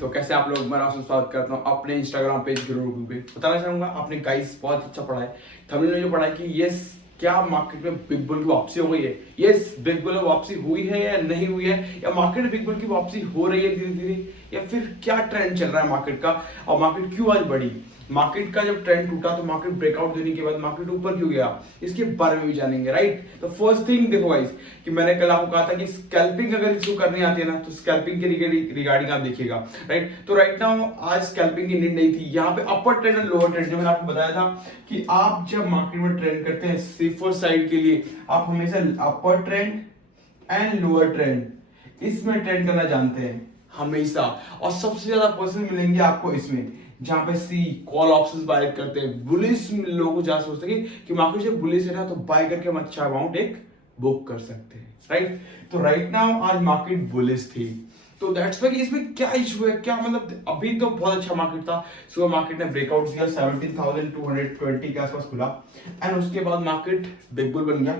तो कैसे आप लोग, मैं आपसे स्वागत करता हूँ अपने इंस्टाग्राम पेज गुरु पे। बताना चाहूंगा आपने गाइस बहुत अच्छा पढ़ा है, थंबनेल में जो पढ़ा है कि यस क्या मार्केट में बिग बुल की वापसी हो गई है। यस बिग बुल में वापसी हुई है या नहीं हुई है, या मार्केट में बिग बुल की वापसी हो रही है धीरे धीरे, या फिर क्या ट्रेंड चल रहा है मार्केट का और मार्केट क्यों आज बढ़ी। मार्केट का जब ट्रेंड टूटा तो मार्केट ब्रेकआउट देने के बाद मार्केट ऊपर क्यों गया, इसके बारे में भी जानेंगे। राइट, तो फर्स्ट थिंग देखो गाइस कि मैंने कल आपको कहा था कि स्कैल्पिंग अगर इसको करनी आती है ना तो स्कैल्पिंग के रिगार्डिंग आप देखिएगा। राइट, तो राइट नाउ आज स्कैल्पिंग की नीड नहीं थी, यहाँ पे अपर ट्रेंड और लोअर ट्रेंड जो मैंने आपको बताया था कि आप जब मार्केट में ट्रेंड करते हैं सेफर साइड के लिए आप हमेशा अपर ट्रेंड एंड लोअर ट्रेंड इसमें ट्रेंड करना जानते हैं हमेशा। और सबसे ज्यादा पर्सन मिलेंगे आपको इसमें जहां पे सी कॉल ऑप्शंस बाय करते हैं। बुलिश लोग ज्यादा सोचते हैं कि मार्केट जब बुलिश है ना तो बाय करके हम अच्छा अमाउंट एक बुक कर सकते हैं। राइट, तो राइट नाउ आज मार्केट बुलिश थी, तो दैट्स व्हाई इसमें क्या इशू है, क्या मतलब अभी तो बहुत अच्छा मार्केट था, सुबह मार्केट ने ब्रेकआउट दिया 17,220 के आसपास खुला एंड उसके बाद मार्केट बिग बुल बन गया।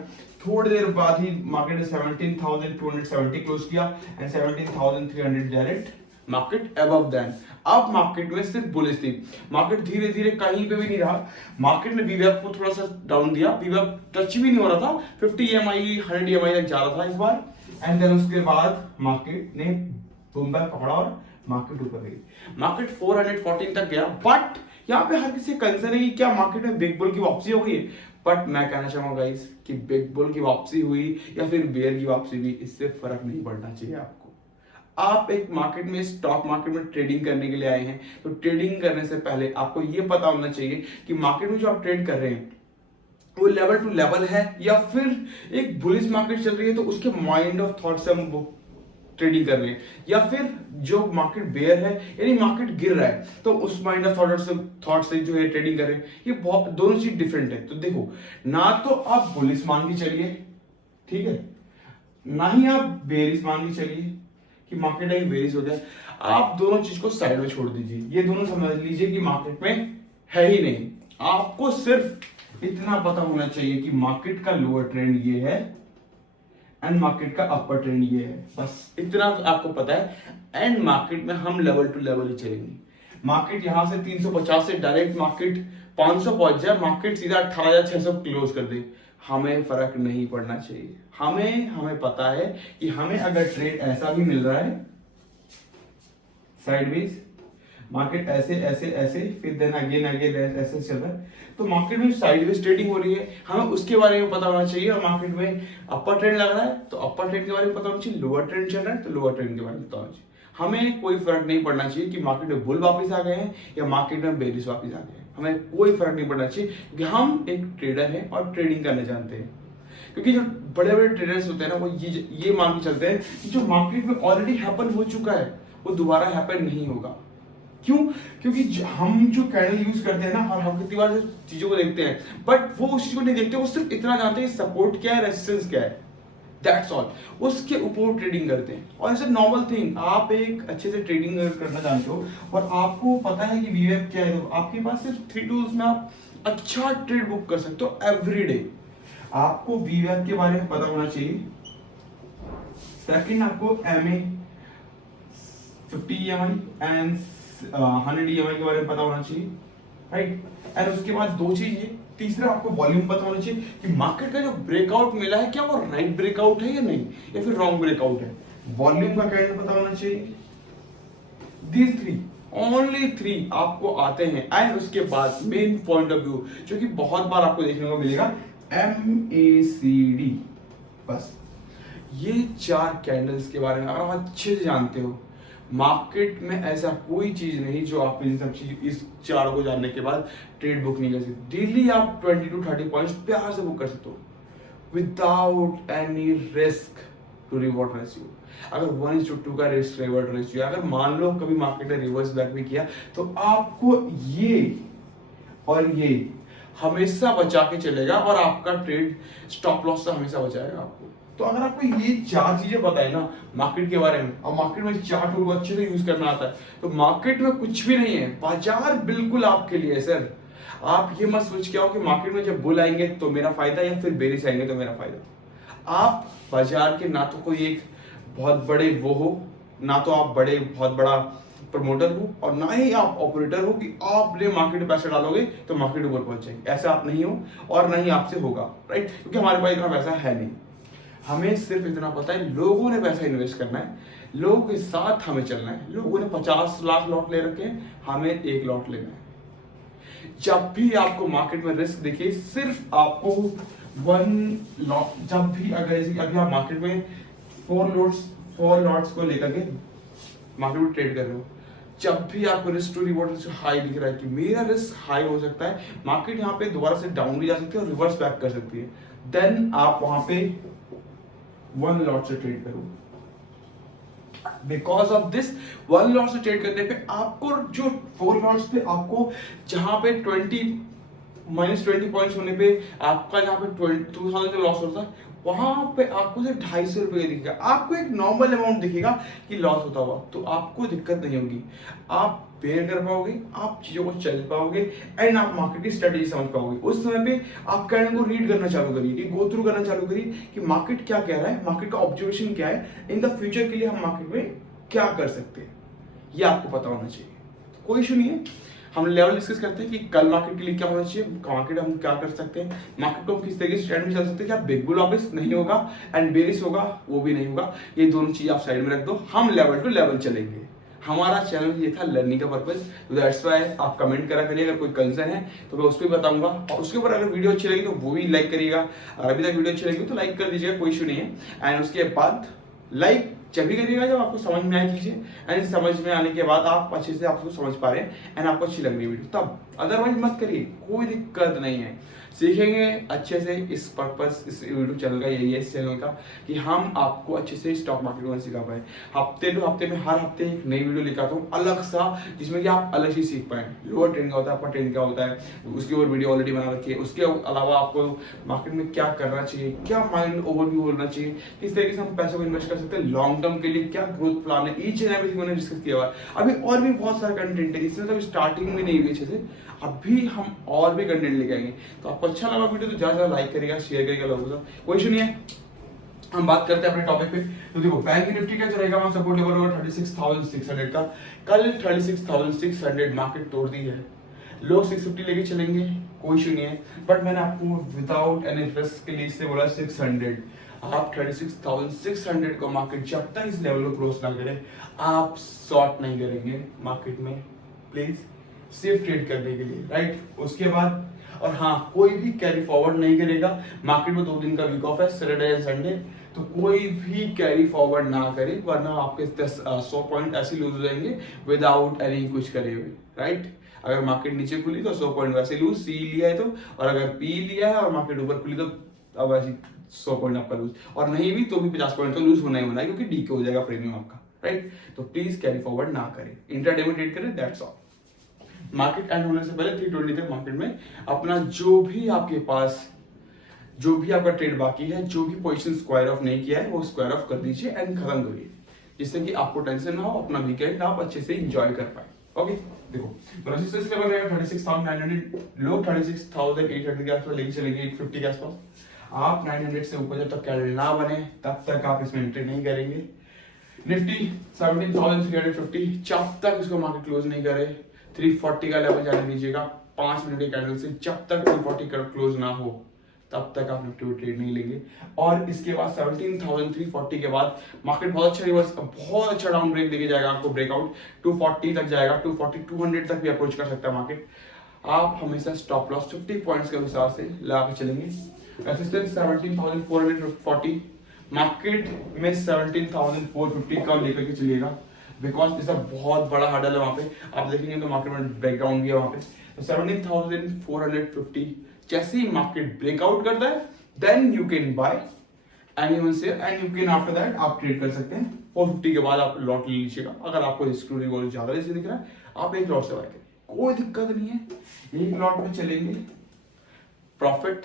थोड़ी देर बाद ही मार्केट ने 17,270 क्लोज किया and 17,300 direct market above then. अब मार्केट में सिर्फ बुलिश थी, मार्केट धीरे धीरे कहीं पे भी नहीं रहा। मार्केट ने वीवैप को थोड़ा सा डाउन दिया, वीवैप टच भी नहीं हो रहा था, 50 EMI 100 EMI तक जा रहा था इस बार एंड देन उसके बाद मार्केट ने बूम बैक पकड़ा और मार्केट ऊपर गई। मार्केट 414 तक गया, बट यहाँ पे हर किसी कंसर्न है कि क्या मार्केट में बिग बुल की वापसी हो गई है। बट मैं कहना चाहूंगा गाइस कि बिग बुल की वापसी हुई या फिर बेयर की वापसी हुई, इससे फर्क नहीं पड़ना चाहिए आपको। आप एक मार्केट में स्टॉक मार्केट में ट्रेडिंग करने के लिए आए हैं, तो ट्रेडिंग करने से पहले आपको ये पता होना चाहिए कि मार्केट में जो आप ट्रेड कर रहे हैं वो लेवल टू लेवल है या फिर एक बुलिश मार्केट चल रही है तो उसके माइंड ऑफ थॉट से हम वो ट्रेडिंग कर रहे हैं, या फिर जो मार्केट बेयर है यानी मार्केट गिर रहा है तो उस माइंड ऑफ थॉट से जो है ट्रेडिंग कर रहे हैं। ये बहुत दोनों चीज डिफरेंट है। तो देखो, ना तो आप बुलिश मान के चलिए, ठीक है, ना ही आप बेरिश मान के चलिए कि मार्केट एक बेरिश हो जाए। आप दोनों चीज को साइड में छोड़ दीजिए, ये दोनों समझ लीजिए कि मार्केट में है ही नहीं। आपको सिर्फ इतना पता होना चाहिए कि मार्केट का लोअर ट्रेंड ये है एंड मार्केट का अपर ट्रेंड ये है, बस इतना तो आपको पता है। एंड मार्केट में हम लेवल टू लेवल ही चलेंगे। मार्केट यहां से 350 से डायरेक्ट मार्केट 500 पहुंच जाए, मार्केट सीधा 18,600 क्लोज कर दे, हमें फर्क नहीं पड़ना चाहिए। हमें पता है कि हमें अगर ट्रेड ऐसा भी मिल रहा है साइडवेज, मार्केट ऐसे ऐसे ऐसे फिर देन अगेन ऐसे चल रहा है, तो मार्केट में साइडवेज ट्रेडिंग हो रही है, हमें उसके बारे में पता होना चाहिए। और मार्केट में अपर ट्रेंड लग रहा है तो अपर ट्रेंड के बारे में पता होना चाहिए, लोअर ट्रेंड चल रहा है तो लोअर ट्रेंड के बारे में पता होना चाहिए। हमें कोई फर्क नहीं पड़ना चाहिए कि मार्केट में बुल वापस आ गए हैं या मार्केट में बेरिश वापस आ गए हैं, हमें कोई फर्क नहीं पड़ना चाहिए क्योंकि हम एक ट्रेडर हैं और ट्रेडिंग करने जानते हैं। क्योंकि जो बड़े बड़े ट्रेडर्स होते हैं ना वो ये मान के चलते हैं कि जो मार्केट में ऑलरेडी हैपन हो चुका है वो दोबारा हैपन नहीं होगा। क्यों? क्योंकि हम जो कैंडल यूज करते हैं ना और हम कितनी बार चीजों को देखते हैं बट वो उस चीज को नहीं देखते, वो सिर्फ इतना जानते हैं सपोर्ट क्या है, रेजिस्टेंस क्या है, दैट्स ऑल, उसके ऊपर ट्रेडिंग करते हैं। और ऐसे नॉर्मल थिंग, आप एक अच्छे से ट्रेडिंग करना जानते हो और आपको पता है कि वीवैप क्या है, तो आपके पास सिर्फ 3 टूल्स में आप अच्छा ट्रेड बुक कर सकते हो एवरी डे। आपको वीवैप के बारे में पता होना चाहिए, सेकंड आपको MA 50 EMI एंड 100 EMI के बारे में पता होना चाहिए। राइट, एंड उसके बाद दो चीजें, तीसरा आपको वॉल्यूम पता होना चाहिए कि मार्केट का जो ब्रेकआउट मिला है क्या वो राइट ब्रेकआउट है या नहीं, या फिर रॉन्ग ब्रेकआउट है। वॉल्यूम का कैंडल पता होना चाहिए। दीज 3 ओनली 3 आपको आते हैं। एंड उसके बाद मेन पॉइंट ऑफ व्यू जो कि बहुत बार आपको देखने को मिलेगा, MACD। बस ये 4 कैंडल्स के बारे में अगर आप अच्छे से जानते हो, मार्केट में ऐसा कोई चीज नहीं जो आप इन सब चीज इस 4 को जानने के बाद ट्रेड बुक नहीं कर सकते। डेली आप 20 to 30 पॉइंट्स प्यार से बुक कर सकते हो without any risk to reward ratio. अगर 1:2 का रिस्क रिवॉर्ड रेशियो, अगर मान लो कभी मार्केट ने रिवर्स बैक भी किया तो आपको ये और ये हमेशा बचा के चलेगा और आपका ट्रेड स्टॉप लॉस से हमेशा बचाएगा आपको। तो अगर आपको ये 4 चीजें पता है ना मार्केट के बारे में, और मार्केट में 4 टूल अच्छे से यूज करना आता है, तो मार्केट में कुछ भी नहीं है, बाजार बिल्कुल आपके लिए है सर। आप ये मत सोच के आओ कि मार्केट में जब बुल आएंगे तो मेरा फायदा या फिर बेरिश आएंगे तो मेरा फायदा। आप बाजार के ना तो कोई एक बहुत बड़े वो हो, ना तो आप बहुत बड़ा प्रमोटर हो और ना ही आप ऑपरेटर हो कि आपने मार्केट में पैसा डालोगे तो मार्केट ऊपर पहुंच जाएगी। ऐसा आप नहीं हो और ना ही आपसे होगा, राइट? क्योंकि हमारे पास इतना पैसा है नहीं। हमें सिर्फ इतना पता है लोगों ने पैसा इन्वेस्ट करना है, लोगों के साथ हमें चलना है। लोगों ने 50 लाख लॉट ले रखे हैं, हमें 1 लॉट लेना है। जब भी आपको मार्केट में रिस्क दिखे, सिर्फ आपको 1 लॉट, जब भी अगर अभी आप मार्केट में 4 लॉट्स को लेकर के मार्केट में ट्रेड कर रहे हो, जब भी आपको रिस्क टू रिवॉर्ड हाई दिख रहा है कि मेरा रिस्क हाई हो सकता है, मार्केट यहाँ पे दोबारा से डाउन भी जा सकती है और रिवर्स बैक कर सकती है, देन आप वहां पे 1 लॉट से ट्रेड करो। बिकॉज ऑफ दिस 1 लॉट से ट्रेड करने पे आपको जो 4 लॉट्स पे आपको जहां पे -20 पॉइंट्स होने पे आपका जहां पे 2000 का लॉस होता है, वहां पे आपको सिर्फ 250 रुपए दिखेगा। आपको एक नॉर्मल अमाउंट दिखेगा कि लॉस होता हुआ, तो आपको दिक्कत नहीं होगी। आप बेयर कर पाओगे, आप चीजों को चल पाओगे एंड आप मार्केट की स्ट्रेटेजी समझ पाओगे। उस समय पे आप कैंडल को रीड करना चालू करिए, गो थ्रू करना चालू करिए कि मार्केट क्या कह रहा है, मार्केट का ऑब्जर्वेशन क्या है, इन द फ्यूचर के लिए हम मार्केट में क्या कर सकते हैं, ये आपको पता होना चाहिए। कोई इशू नहीं है, हम लेवल डिस्कस करते हैं कि कल मार्केट के लिए क्या होना चाहिए, मार्केट हम क्या कर सकते हैं, मार्केट को हम किस तरीके से ट्रेंड में चल सकते हैं। क्या बिग बुल वापस नहीं होगा एंड बेरिश होगा, वो भी नहीं होगा। ये दोनों चीज आप साइड में रख दो, हम लेवल टू लेवल चलेंगे। हमारा चैनल ये था लर्निंग का पर्पज, दैट्स व्हाई आप कमेंट करा करिए, अगर कोई कंसर्न है तो मैं उस पर बताऊंगा। और उसके ऊपर अगर वीडियो अच्छी लगी तो वो भी लाइक करिएगा, अभी तक वीडियो अच्छी लगी तो लाइक कर दीजिएगा, कोई इशू नहीं है। एंड उसके बाद लाइक जब भी करिएगा जब आपको समझ में आए चीजें, एंड समझ में आने के बाद आप अच्छे से आपको समझ पा रहे हैं एंड आपको अच्छी लग रही है वीडियो, तब। अदरवाइज मत करिए, कोई दिक्कत नहीं है। सीखेंगे अच्छे से, इस पर्पस इस यूट्यूब चैनल का यही है, इस चैनल का, कि हम आपको अच्छे से स्टॉक मार्केट में सिखा पाए। हफ्ते टू हफ्ते में हर हफ्ते एक नई वीडियो लेकर आता हूँ अलग सा, जिसमें कि आप अलग चीज सीख पाए। लोअर ट्रेंड क्या होता है, अपर ट्रेंड क्या होता है, उसकी और वीडियो ऑलरेडी बना रखी है। उसके अलावा आपको मार्केट में क्या करना चाहिए, क्या माइंड ओवरव्यू होना चाहिए, किस तरीके से हम पैसों को इन्वेस्ट कर सकते हैं लॉन्ग टर्म के लिए, क्या ग्रोथ प्लान है, ईच एंड एवरीथिंग मैंने डिस्कस किया हुआ है। अभी और भी बहुत सारा कंटेंट है, जिसमें तो स्टार्टिंग में नहीं हुई अच्छे से, अभी हम और भी कंटेंट लेके आएंगे। तो आपको अच्छा लगा वीडियो तो ज्यादा लाइक करिएगा, शेयर करिएगा लोगों को, कोई इशू नहीं है। हम बात करते हैं अपने टॉपिक पे। तो देखो बैंक निफ्टी क्या चलेगा, वहां सपोर्ट लेवल होगा 36,600 का। कल 36,600 मार्केट तोड़ दी है, लोग 650 लेके चलेंगे, कोई इशू नहीं है। बट मैंने आपको विदाउट एनी रिस्क के लिए इससे बोला 600। आप 36,600 को मार्केट जब तक इस लेवल को क्रॉस ना करे, आप शॉर्ट नहीं करेंगे मार्केट में, प्लीज सेफ ट्रेड करने के लिए, राइट? उसके बाद और हाँ, कोई भी कैरी फॉरवर्ड नहीं करेगा। मार्केट में 2 दिन का वीक ऑफ है, सैटरडे एंड संडे, तो कोई भी कैरी फॉरवर्ड ना करे, वरना आपके 100 पॉइंट ऐसे लूज हो जाएंगे विदाउट एनी कुछ करे हुए, राइट? अगर मार्केट नीचे खुली तो 100 पॉइंट वैसे लूज, सी लिया है तो, और अगर पी लिया है और मार्केट ऊपर खुली तो अब ऐसी 100 पॉइंट आपका लूज, और नहीं भी तो भी 50 पॉइंट तो लूज होना ही होना है, क्योंकि डीके हो जाएगा प्रीमियम आपका, राइट? तो प्लीज कैरी फॉरवर्ड ना करें, इंट्राडे में ट्रेड करें, दैट्स ऑल। मार्केट एंड होने से पहले 320 तक मार्केट में अपना जो भी आपके पास, जो भी आपका ट्रेड बाकी है, जो भी पोजीशन स्क्वायर ऑफ नहीं किया है, वो स्क्वायर ऑफ कर दीजिए एंड खत्म करिए, जिससे कि आपको टेंशन ना हो, अपना वीकेंड आप अच्छे से एंजॉय कर पाए। ओके, देखो रेजिस्टेंस लेवल रहेगा 36,900, लोग 36,800 के आसपास लेके चलेंगे, 850 के आसपास। आप 900 से ऊपर जब तक कैंडल ना बने तब तक आप इसमें एंट्री नहीं करेंगे। निफ्टी 17,350, जब तक इसको मार्केट क्लोज नहीं करे 340 का लेवल जाने दीजिएगा 5 मिनट के कैंडल से, जब तक 340 का क्लोज ना हो तब तक आप निफ्टी में ट्रेड नहीं लेंगे। और इसके बाद 17,340 के बाद मार्केट बहुत अच्छा रिवर्स, बहुत अच्छा डाउन ब्रेक देके जाएगा आपको, ब्रेकआउट 240 तक जाएगा, 240 200 तक भी अप्रोच कर सकता है मार्केट। आप हमेशा स्टॉप लॉस 50 पॉइंट्स के हिसाब से लगा के चलेंगे। रेजिस्टेंस 17,440, मार्केट में 17,450 का लेकर के चलिएगा, बिकॉज इसका बहुत बड़ा हर्डल है वहां पे। आप देखेंगे तो मार्केट में ब्रेकडाउन भी है वहां पे। तो 17,450 जैसे ही मार्केट ब्रेकआउट करता है, then you can buy anyone share and you can after that आप ट्रेड कर सकते हैं। 450 के बाद आप लॉट ले लीजिएगा। अगर आपको रिस्क रिवॉर्ड ज्यादा जैसे दिख रहा है, आप एक लॉट से बाय करिए, कोई दिक्कत नहीं है। एक लॉट में चलेंगे, प्रॉफिट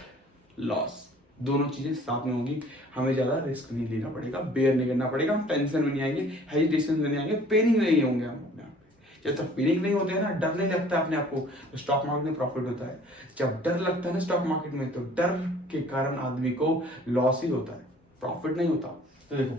लॉस दोनों चीजें साथ में होंगी। हमें ज्यादा रिस्क नहीं लेना पड़ेगा, बेयर नहीं करना पड़ेगा, हम टेंशन में नहीं आएंगे, हेजिटेशन में नहीं आएंगे, पेनिक नहीं होंगे हम अपने आप पे। जब तक पेनिक नहीं होते हैं ना, डर नहीं लगता अपने आप को, तो स्टॉक मार्केट में प्रॉफिट होता है। जब डर लगता है ना स्टॉक मार्केट में, तो डर के कारण आदमी को लॉस ही होता है, प्रॉफिट नहीं होता। तो देखो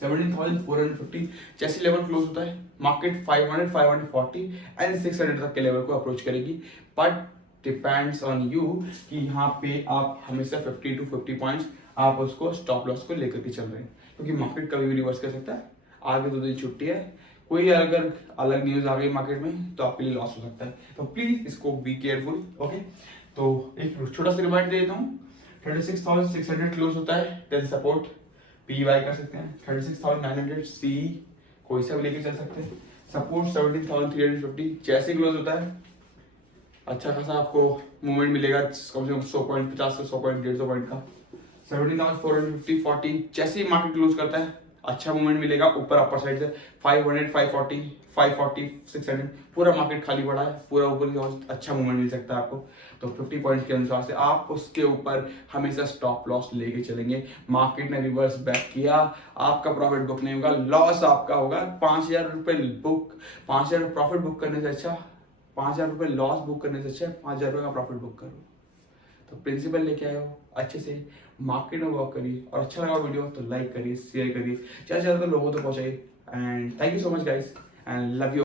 17,450 जैसे लेवल क्लोज होता है, मार्केट 500, 540 एंड 600 तक के लेवल को अप्रोच करेगी, बट डिपेंड्स ऑन यू कि यहाँ पे आप हमेशा 50 to 50 पॉइंट्स आप उसको स्टॉप लॉस को लेकर के चल रहे हैं, क्योंकि मार्केट कभी भी रिवर्स कर सकता है। आगे 2 दिन छुट्टी है, कोई अगर अलग न्यूज आ गई मार्केट में तो आपके लिए लॉस हो सकता है, तो प्लीज इसको बी केयरफुल। ओके, तो एक छोटा सा रिमाइंडर देता हूँ, 36,600 क्लोज होता है, देन सपोर्ट पी वाई कर सकते हैं, 36,900 सी कोई सा भी लेके चल सकते हैं, सपोर्ट 17,350 जैसे क्लोज होता है अच्छा खासा आपको मूवमेंट मिलेगा, कम से कम 100.50 से 100.150 पॉइंट का। 17,450 40 जैसे ही मार्केट क्लोज करता है अच्छा मूवमेंट मिलेगा ऊपर अपर साइड से, 500 540 540 600 पूरा मार्केट खाली पड़ा है, पूरा ऊपर की अच्छा मूवमेंट मिल सकता है आपको। तो 50 पॉइंट के अनुसार से आप उसके ऊपर हमेशा स्टॉप लॉस लेके चलेंगे। मार्केट ने रिवर्स बैक किया, आपका प्रॉफिट बुक नहीं होगा, लॉस आपका होगा। 5,000 रुपये बुक, 5,000 प्रॉफिट बुक करने से अच्छा, 5,000 रुपये लॉस बुक करने से अच्छा 5,000 रुपये का प्रॉफिट बुक करो। तो प्रिंसिपल लेके आए हो, अच्छे से मार्केट में वर्क करिए, और अच्छा लगा वीडियो तो लाइक करिए, शेयर करिए, ज़्यादा से ज़्यादा लोगों तक पहुंचाइए। And thank you so much guys and love you.